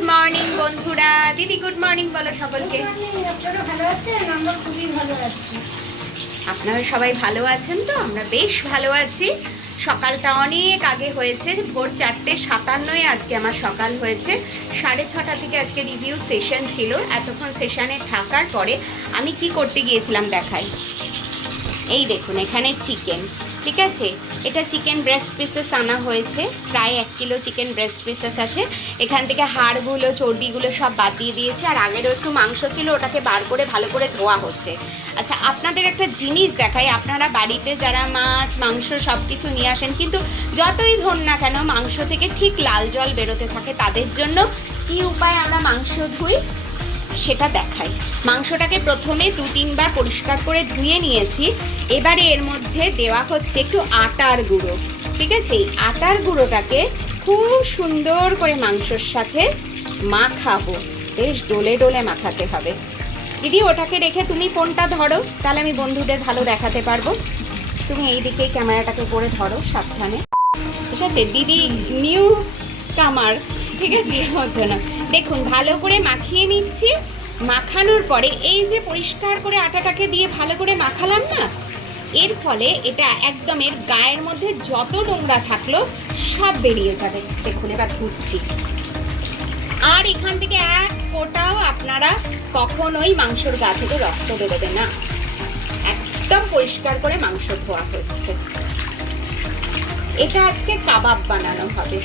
Good morning বন্ধুরা। দিদি good morning বলো সকলকে। আপনারা ভালো আছেন? আমরা খুবই ভালো আছি। আপনারা সবাই ভালো আছেন তো? আমরা বেশ ভালো আছি। সকালটা অনেক আগে হয়েছে, ভোর 4:57 আজকে আমার সকাল হয়েছে। 6:30 থেকে আজকে রিভিউ সেশন ছিল। এতক্ষণ সেশনে থাকার পরে আমি কি করতে গিয়েছিলাম দেখাই। এই দেখুন এখানে চিকেন, ঠিক আছে, এটা চিকেন ব্রেস্ট পিসেস আনা হয়েছে, প্রায় 1 কিলো চিকেন ব্রেস্ট পিসেস আছে। এখান থেকে হাড়গুলো চর্বিগুলো সব বাদ দিয়ে দিয়েছে, আর আগেরও একটু মাংস ছিল, ওটাকে বার করে ভালো করে ধোয়া হচ্ছে। আচ্ছা, আপনাদের একটা জিনিস দেখাই। আপনারা বাড়িতে যারা মাছ মাংস সব কিছু নিয়ে আসেন, কিন্তু যতই ধর না কেন মাংস থেকে ঠিক লাল জল বেরোতে থাকে, তাদের জন্য কি উপায় আমরা মাংস ধুই সেটা দেখাই। মাংসটাকে প্রথমে 2-3 বার পরিষ্কার করে ধুয়ে নিয়েছি। এবারে এর মধ্যে দেওয়া হচ্ছে একটু আটার গুঁড়ো, ঠিক আছে। এই আটার গুঁড়োটাকে খুব সুন্দর করে মাংসর সাথে মাখাবো, বেশ ডোলে ডোলে মাখাতে হবে। দিদি ওটাকে রেখে তুমি ফোনটা ধরো, তাহলে আমি বন্ধুদের ভালো দেখাতে পারবো। তুমি এই দিকে ক্যামেরাটাকে করে ধরো সাবধানে, ঠিক আছে। দিদি নিউ কামার, ঠিক আছে, ওর জন্য দেখুন ভালো করে মাখিয়ে নিচ্ছি। মাখানোর পরে এই যে পরিষ্কার করে আটাটাকে দিয়ে ভালো করে মাখালাম না, এর ফলে এটা একদম এর গায়ের মধ্যে যত নোংরা থাকলো সব বেরিয়ে যাবে। দেখুন এবার ধুচ্ছি, আর এখান থেকে এক ফোঁটাও আপনারা কখনোই মাংসর গা থেকে রক্ত বেরোবে না। একদম পরিষ্কার করে মাংস ধোয়া হচ্ছে। এটা আজকে কাবাব বানানো হবে।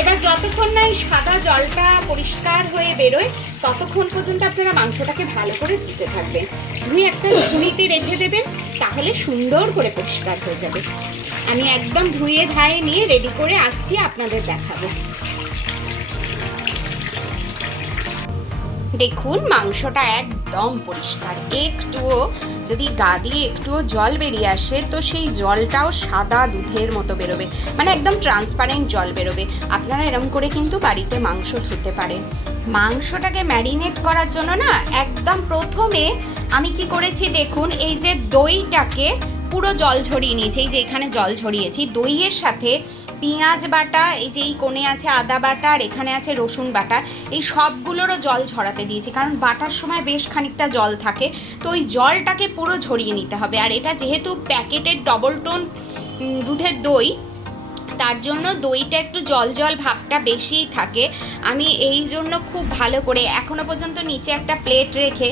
এবার যতক্ষণ না এই সাদা জলটা পরিষ্কার হয়ে বেরোয়, ততক্ষণ পর্যন্ত আপনারা মাংসটাকে ভালো করে ধুতে থাকবেন। ধুয়ে একটা ঝুড়িতে রেখে দেবেন, তাহলে সুন্দর করে পরিষ্কার হয়ে যাবে। আমি একদম ধুয়ে ধায়ে নিয়ে রেডি করে আসছি, আপনাদের দেখাবো। দেখুন মাংসটা একদম পরিষ্কার, একটুও যদি গা দিয়ে একটুও জল বেরিয়ে আসে তো সেই জলটাও সাদা দুধের মতো বেরোবে, মানে একদম ট্রান্সপারেন্ট জল বেরোবে। আপনারা এরকম করে কিন্তু বাড়িতে মাংস ধুতে পারেন। মাংসটাকে ম্যারিনেট করার জন্য না একদম প্রথমে আমি কি করেছি দেখুন, এই যে দইটাকে পুরো জল ঝরিয়ে নিয়েছি, এই যে এখানে জল ঝরিয়েছি। দইয়ের সাথে পেঁয়াজ বাটা, এই যে এই কোণে আছে আদা বাটা, আর এখানে আছে রসুন বাটা, এই সবগুলোরও জল ঝরাতে দিয়েছি, কারণ বাটার সময় বেশ খানিকটা জল থাকে, তো ওই জলটাকে পুরো ঝরিয়ে নিতে হবে। আর এটা যেহেতু প্যাকেটের ডবল টোন দুধের দই, তার জন্য দইটা একটু জল জল ভাবটা বেশিই থাকে। আমি এই জন্য খুব ভালো করে এখনও পর্যন্ত নিচে একটা প্লেট রেখে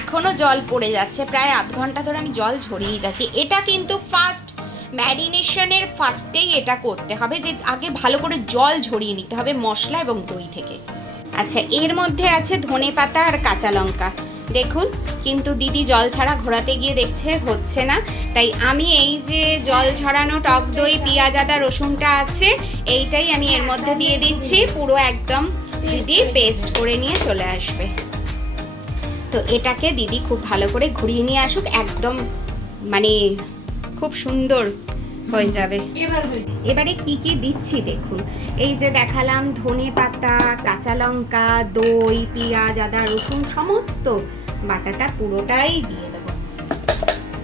এখনও জল পড়ে যাচ্ছে, প্রায় আধ ঘন্টা ধরে আমি জল ঝরিয়ে যাচ্ছি। এটা কিন্তু ফার্স্ট ম্যারিনেশনের ফার্স্টেই এটা করতে হবে, যে আগে ভালো করে জল ঝরিয়ে নিতে হবে মশলা এবং দই থেকে। আচ্ছা, এর মধ্যে আছে ধনেপাতা আর কাঁচা লঙ্কা। দেখুন কিন্তু দিদি জল ছাড়া ঘোরাতে গিয়ে দেখছে হচ্ছে না, তাই আমি এই যে জল ঝরানো টক দই পেঁয়াজ আদা রসুনটা আছে, এইটাই আমি এর মধ্যে দিয়ে দিচ্ছি। পুরো একদম দিদি পেস্ট করে নিয়ে চলে আসবে। তো এটাকে দিদি খুব ভালো করে ঘুরিয়ে নিয়ে আসুক, একদম মানে খুব সুন্দর হয়ে যাবে। এবারে কি কি দিচ্ছি দেখুন, এই যে দেখালাম ধনে পাতা কাঁচা লঙ্কা দই পেঁয়াজ আদা রসুন সমস্ত বাটাটা পুরোটাই দিয়ে দেবো।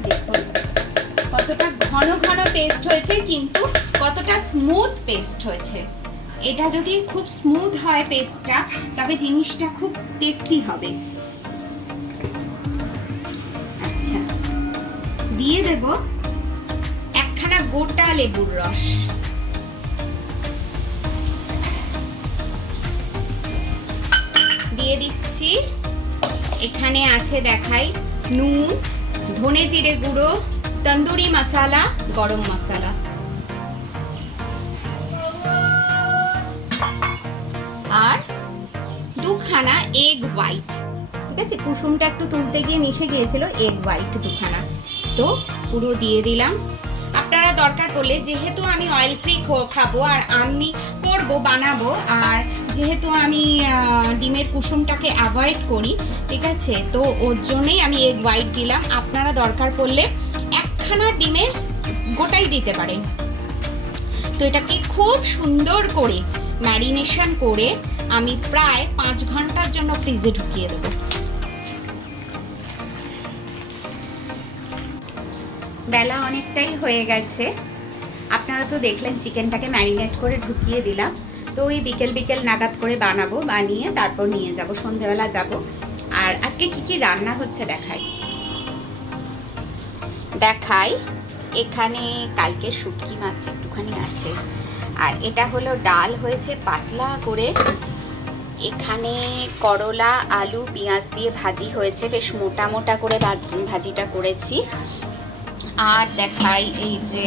দেখুন কতটা ঘন ঘন পেস্ট হয়েছে, কিন্তু কতটা স্মুথ পেস্ট হয়েছে। এটা যদি খুব স্মুথ হয় পেস্টটা, তবে জিনিসটা খুব টেস্টি হবে। আচ্ছা, দিয়ে দেব একখানা গোটা লেবুর রস, দিয়ে দিচ্ছি। এখানে আছে দেখাই নুন, ধনে জিরে গুঁড়ো, তন্দুরি মশলা, গরম মশলা, আর 2খানা এগ হোয়াইট, ঠিক আছে। কুসুমটা একটু তুলতে গিয়ে মিশে গিয়েছিল, এগ হোয়াইট 2খানা, তো পুরো দিয়ে দিলাম। আপনারা দরকার পড়লে, যেহেতু আমি অয়েল ফ্রি খাবো আর আমি করবো বানাবো, আর যেহেতু আমি ডিমের কুসুমটাকে অ্যাভয়েড করি, ঠিক আছে, তো ওর জন্যই আমি এগ হোয়াইট দিলাম। আপনারা দরকার পড়লে একখানা ডিমের গোটাই দিতে পারেন। তো এটাকে খুব সুন্দর করে ম্যারিনেশন করে আমি প্রায় 5 ঘন্টার জন্য ফ্রিজে ঢুকিয়ে দেবো। বেলা অনেকটাই হয়ে গেছে, আপনারা তো দেখলেন চিকেনটাকে ম্যারিনেট করে ঢুকিয়ে দিলাম। তো ওই বিকেল বিকেল নাগাদ করে বানাবো, বানিয়ে তারপর নিয়ে যাব, সন্ধেবেলা যাব। আর আজকে কি কি রান্না হচ্ছে দেখাই। এখানে কালকে শুটকি মাছ একটুখানি আছে, আর এটা হলো ডাল হয়েছে পাতলা করে। এখানে করলা আলু পেঁয়াজ দিয়ে ভাজি হয়েছে, বেশ মোটা মোটা করে ভাজিটা করেছি। আর দেখাই এই যে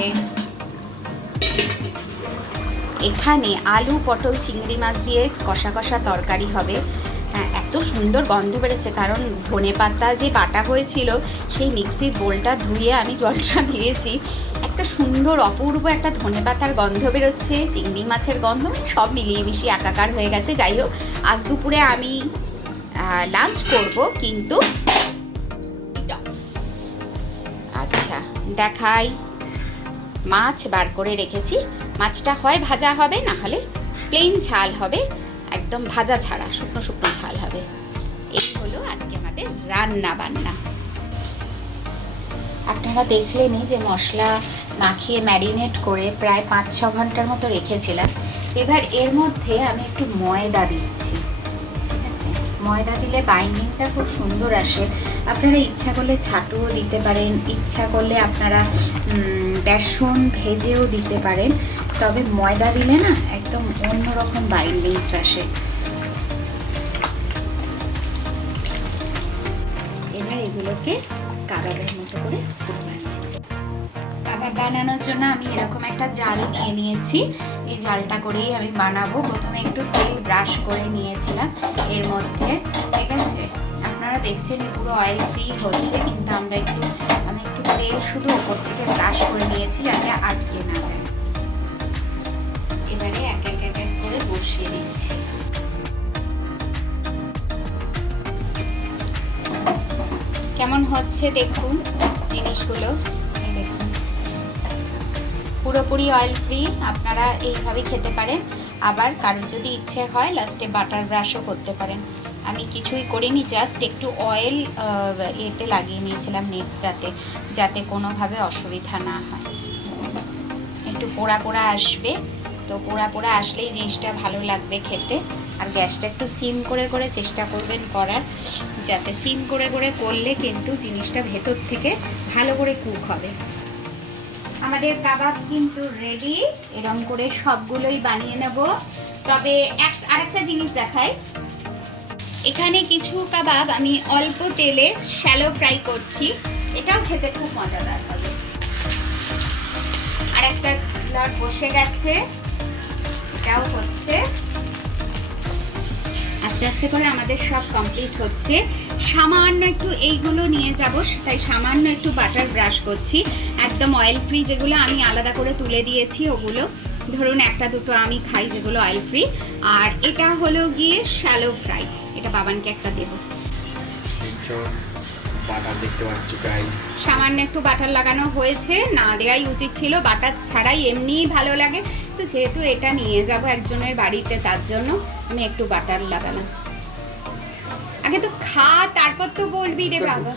এখানে আলু পটল চিংড়ি মাছ দিয়ে কষা কষা তরকারি হবে। হ্যাঁ, এত সুন্দর গন্ধ বেরোচ্ছে, কারণ ধনেপাতা যে বাটা হয়েছিল সেই মিক্সির বোলটা ধুয়ে আমি জলটা দিয়েছি। একটা সুন্দর অপূর্ব একটা ধনেপাতার গন্ধ বেরোচ্ছে, চিংড়ি মাছের গন্ধ, সব মিলিয়ে মিশিয়ে একাকার হয়ে গেছে। যাই হোক, আজ দুপুরে আমি লাঞ্চ করব, কিন্তু আচ্ছা দেখাই, মাছ বার করে রেখেছি। মাছটা হয় ভাজা হবে, না হলে প্লেন ঝাল হবে, একদম ভাজা ছাড়া শুকনো শুকনো ঝাল হবে। এই হলো আজকে আমাদের রান্না বান্না। আপনারা দেখলেনই যে মশলা মাখিয়ে ম্যারিনেট করে প্রায় 5-6 ঘন্টার মতো রেখেছিলাম। এবার এর মধ্যে আমি একটু ময়দা দিচ্ছি, ঠিক আছে? ময়দা দিলে বাইন্ডিংটা খুব সুন্দর আসে। আপনারা ইচ্ছা করলে ছাতুও দিতে পারেন, ইচ্ছা করলে আপনারা বেসন ভেজেও দিতে পারেন, তবে ময়দা দিলে না একদম অন্যরকম বাইন্ডিংস আসে। এবার এগুলোকে কাবাবের মতো করে কাবাব বানানোর জন্য আমি এরকম একটা জাল নিয়ে নিয়েছি। এই জালটা করেই আমি বানাবো। প্রথমে একটু তেল ব্রাশ করে নিয়েছিলাম এর মধ্যে, ঠিক আছে? আপনারা দেখছেন পুরো অয়েল ফ্রি হচ্ছে, কিন্তু আমি একটু তেল শুধু ওপর থেকে ব্রাশ করে নিয়েছি যাতে আটকে না যায়। এবারে এক এক করে বসিয়ে দিচ্ছি। কেমন হচ্ছে দেখুন জিনিসগুলো, দেখুন পুরোপুরি অয়েল ফ্রি। আপনারা এইভাবে খেতে পারেন, আবার কারোর যদি ইচ্ছে হয় লাস্টে বাটার ব্রাশও করতে পারেন। আমি কিছুই করিনি, জাস্ট একটু অয়েল এতে লাগিয়ে নিয়েছিলাম নেটটাতে, যাতে কোনোভাবে অসুবিধা না হয়। একটু পোড়া পোড়া আসবে, তো পোড়া পোড়া আসলেই জিনিসটা ভালো লাগবে খেতে। আর গ্যাসটা একটু সিম করে করে চেষ্টা করবেন করার, যাতে সিম করে করে করলে কিন্তু জিনিসটা ভেতর থেকে ভালো করে কুক হবে। আমাদের কাবাব কিন্তু রেডি। এরকম করে সবগুলোই বানিয়ে নেব। তবে আরেকটা জিনিস দেখাই, এখানে কিছু কাবাব আমি অল্প তেলে শ্যালো ফ্রাই করছি, এটাও খেতে খুব মজাদার হবে। আর একটা লট বসে গেছে, এটাও হচ্ছে। আস্তে আস্তে করে আমাদের সব কমপ্লিট হচ্ছে। সামান্য একটু এইগুলো নিয়ে যাব, তাই সামান্য একটু বাটার ব্রাশ করছি। একদম অয়েল ফ্রি যেগুলো আমি আলাদা করে তুলে দিয়েছি, ওগুলো ধরুন একটা দুটো আমি খাই যেগুলো অয়েল ফ্রি। আর এটা হলো গিয়ে শ্যালো ফ্রাই, এটা বাবানকে একটা দেবো। সামান্য একটু বাটার লাগানো হয়েছে, না দেওয়াই উচিত ছিল, বাটার ছাড়াই এমনিই ভালো লাগে। তো যেহেতু এটা নিয়ে যাব একজনের বাড়িতে, তার জন্য আমি একটু বাটার লাগালাম। আগে তো খা, তারপর তো বলবি রে বাবা।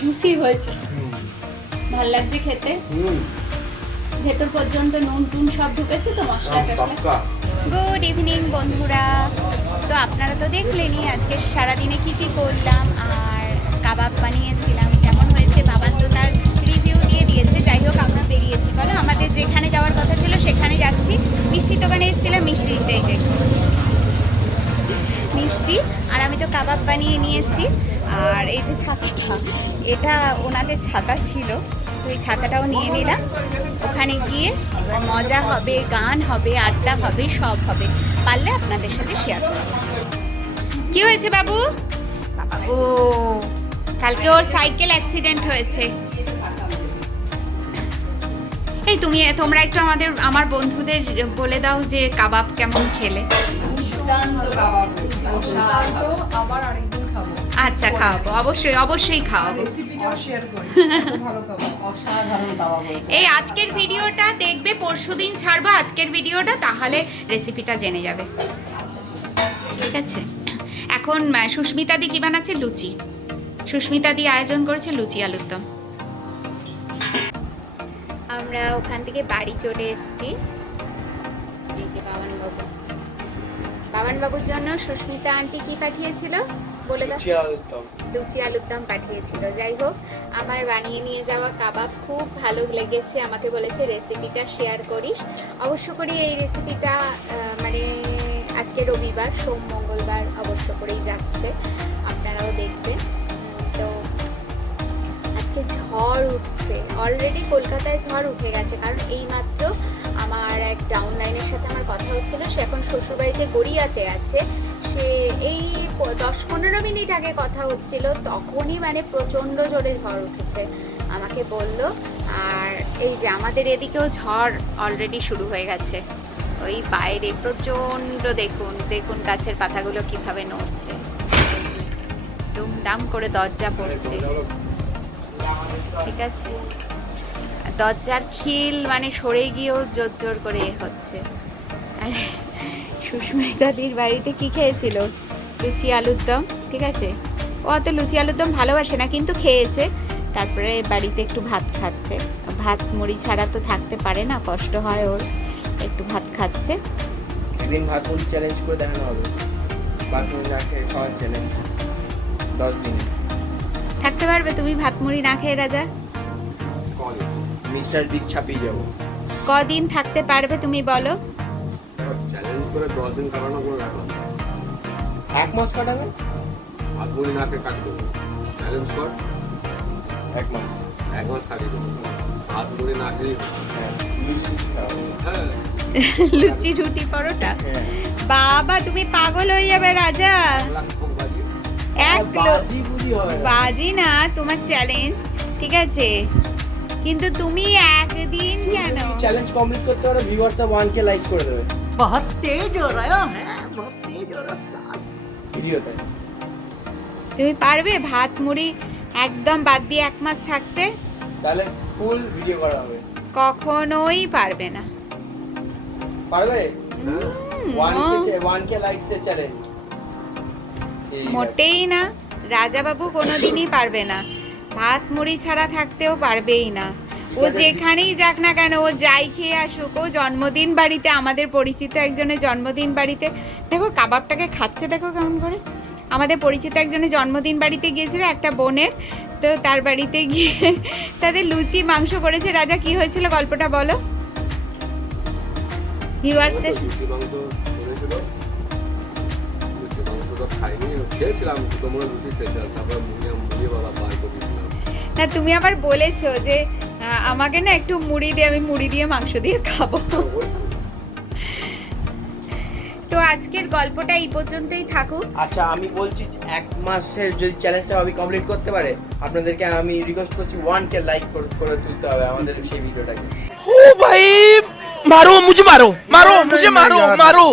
জুসি হয়েছে, ভাল লাগছে খেতে, ভেতর পর্যন্ত নুন টুন সব ঢুকেছে তো, মশলা টশলা। গুড ইভিনিং বন্ধুরা। তো আপনারা তো দেখলেনই আজকে সারাদিনে কি কি করলাম, আর কাবাব বানিয়েছিলাম, কেমন হয়েছে বাবান তো তার রিভিউ দিয়ে দিয়েছে। যাই হোক, আমরা বেরিয়েছি, বলো আমাদের যেখানে যাওয়ার কথা ছিল সেখানে যাচ্ছি। মিষ্টির দোকানে এসেছিলাম, মিষ্টি মিষ্টি, আর আমি তো কাবাব বানিয়ে নিয়েছি। আর এই যে ছাতাটা, এটা ওনাদের ছাতা ছিল, তো এই ছাতাটাও নিয়ে নিলাম। ওখানে গিয়ে মজা হবে, গান হবে, আড্ডা হবে, সব হবে, পারলে আপনাদের সাথে শেয়ার করব। কি হয়েছে বাবু? ও কালকে ওর সাইকেল অ্যাক্সিডেন্ট হয়েছে। এই তোমরা একটু আমার বন্ধুদের বলে দাও যে কাবাব কেমন খেলে। আচ্ছা খাওয়াবো, অবশ্যই অবশ্যই খাওয়াবো। এই আজকের ভিডিওটা দেখবে, পরশুদিন ছাড়বো আজকের ভিডিওটা, তাহলে রেসিপিটা জেনে যাবে, ঠিক আছে? এখন সুস্মিতা দি কি বানাচ্ছে? লুচি। সুস্মিতা দি আয়োজন করেছে লুচি আলুর দম। আমরা ওখান থেকে বাড়ি চলে এসেছি। নয়নবাবুর জন্য সুস্মিতা আন্টি কি পাঠিয়েছিল বলে দাও। লুচি আলুর দম পাঠিয়েছিল। যাই হোক, আমার বানিয়ে নিয়ে যাওয়া কাবাব খুব ভালো লেগেছে। আমাকে বলেছে রেসিপিটা শেয়ার করিস। অবশ্য করি এই রেসিপিটা মানে আজকে রবিবার, সোম মঙ্গলবার অবশ্য করেই যাচ্ছে, আপনারাও দেখবেন। তো আজকে ঝড় উঠছে, অলরেডি কলকাতায় ঝড় উঠে গেছে, কারণ এইমাত্র আমার এক ডাউনলাইনের সাথে আমার কথা হচ্ছিল। সে এখন শ্বশুরবাড়িতে গড়িয়াতে আছে। সে এই 10-15 মিনিট আগে কথা হচ্ছিল, তখনই মানে প্রচণ্ড জোরে ঝড় উঠেছে আমাকে বলল। আর এই যে আমাদের এদিকেও ঝড় অলরেডি শুরু হয়ে গেছে। ওই বাইরে প্রচণ্ড দেখুন দেখুন গাছের পাতাগুলো কিভাবে নড়ছে, দুমদাম করে দরজা পড়ছে। ঠিক আছে, দরজার খিল মানে সরে গিয়েও জোর জোর করে হচ্ছে। আর সুস্মিতাদির বাড়িতে কি খেয়েছিল? লুচি আলুর দম। ঠিক আছে, ও অত লুচি আলুর দম ভালোবাসে না, কিন্তু খেয়েছে। তারপরে বাড়িতে একটু ভাত খাচ্ছে। ভাত মুড়ি ছাড়া তো থাকতে পারে না, কষ্ট হয় ওর, একটু ভাত খাচ্ছে। একদিন ভাত মুড়ি চ্যালেঞ্জ করে দেখানো হবে। ভাত মুড়ি না খেয়ে খাওয়ার চ্যালেঞ্জ 10 দিন। থাকতে পারবে তুমি ভাত মুড়ি না খেয়ে রাজা? মিস্টার বিস ছাপিয়ে যাবো। কদিন থাকতে পারবে তুমি বলো? চ্যালেঞ্জ করে 10 দিন কাটানো করে রাখলাম। 1 মাস কাটাবে? ভাত মুড়ি না খেয়ে কাটতে দেবো। চ্যালেঞ্জ কর 1 মাস। 1 মাস কাটিয়ে দেবো। ভাত মুড়ি না খেয়ে হ্যাঁ, লুচি খাওয়াবো। হ্যাঁ লুচি রুটি পরোটা। হ্যাঁ। বাবা তুমি পাগল হয়ে যাবে রাজা। খুব বাজি। এক বাজি বুঝি হয় না। বাজি না তোমার চ্যালেঞ্জ, ঠিক আছে, কিন্তু তুমি একদিন কেন? চ্যালেঞ্জ কমপ্লিট করতে পারো, ভিউয়ার্সরা 1k লাইক করে দেবে। बहुत तेज हो रहा है बहुत तेज हो रहा है ভিডিওতে। তুমি পারবে ভাত মুড়ি একদম বাদ দিয়ে 1 মাস থাকতে? তাহলে ফুল ভিডিও করা হবে। কখনোই পারবে না। পারবে? হুম, 1k লাইকস এর চ্যালেঞ্জ। মোটেই না। রাজা বাবু কোনোদিনই পারবে না, ভাত মুড়ি ছাড়া থাকতেও পারবেই না। ও যেখানেই যাক না কেন, ও যাই খেয়ে আসুক, ও জন্মদিন বাড়িতে, আমাদের পরিচিত একজনের জন্মদিন বাড়িতে, দেখো কাবাবটাকে খাচ্ছে, দেখো কেমন করে। আমাদের পরিচিত একজনের জন্মদিন বাড়িতে গিয়েছিল একটা বোনের, তো তার বাড়িতে গিয়ে তাদের লুচি মাংস করেছে। রাজা কি হয়েছিল গল্পটা বলো ভিউয়ার্সদের। লুচি মাংস করেছিল। লুচি মাংসটা খাইনি, খেয়েছিলাম তোমরা লুচি খেয়েছিলাম, তারপর মুড়ি বাবা বার করে দিয়েছিলাম। না তুমি আবার বলেছো যে আমাকে না একটু মুড়ি দিয়ে, আমি মুড়ি দিয়ে মাংস দিয়ে খাবো। তো আজকের গল্পটা এই পর্যন্তই থাকুক। আচ্ছা আমি বলছি 1 মাসের যদি চ্যালেঞ্জটা আমি কমপ্লিট করতে পারে, আপনাদেরকে আমি রিকোয়েস্ট করছি 1k লাইক করে তুলতে হবে আমাদের সেই ভিডিওটাকে। ओ भाई मारो मुझे मारो मारो मुझे मारो मारो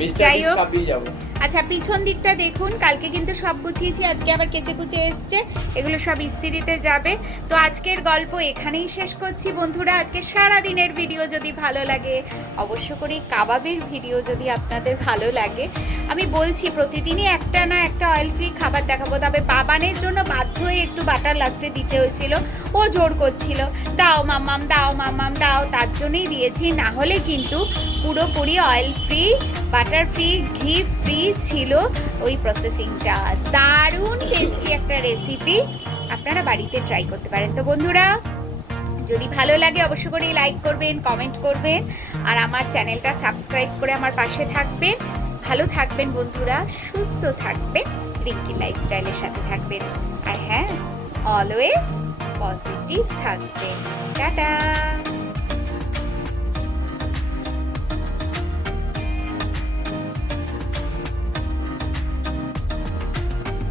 মিস্টার যাই বিস হোক। ছাপিয়ে যাবো। আচ্ছা পিছন দিকটা দেখুন, কালকে কিন্তু সব গুছিয়েছি, আজকে আবার কেচে কুচে এসছে, এগুলো সব ইস্ত্রিতে যাবে। তো আজকের গল্প এখানেই শেষ করছি বন্ধুরা। আজকে সারা দিনের ভিডিও যদি ভালো লাগে, অবশ্য করে কাবাবের ভিডিও যদি আপনাদের ভালো লাগে, আমি বলছি প্রতিদিনই একটা না একটা অয়েল ফ্রি খাবার দেখাবো। তবে বাবানের জন্য বাধ্য হয়ে একটু বাটার লাস্টে দিতে হয়েছিল, ও জোর করছিল দাও মাম্মাম দাও মাম্মাম দাও, তার জন্যই দিয়েছি। না হলে কিন্তু পুরোপুরি অয়েল ফ্রি, বাটার ফ্রি, ঘি ফ্রি ছিল ওই প্রসেসিংটা। দারুণ টেস্টি একটা রেসিপি, আপনারা বাড়িতে ট্রাই করতে পারেন। তো বন্ধুরা যদি ভালো লাগে অবশ্য করে লাইক করবেন, কমেন্ট করবেন, আর আমার চ্যানেলটা সাবস্ক্রাইব করে আমার পাশে থাকবেন। ভালো থাকবেন বন্ধুরা, সুস্থ থাকবেন, রিঙ্কি লাইফস্টাইলের সাথে থাকবেন, আর হ্যাঁ অলওয়েজ পজিটিভ থাকবেন। টাটা।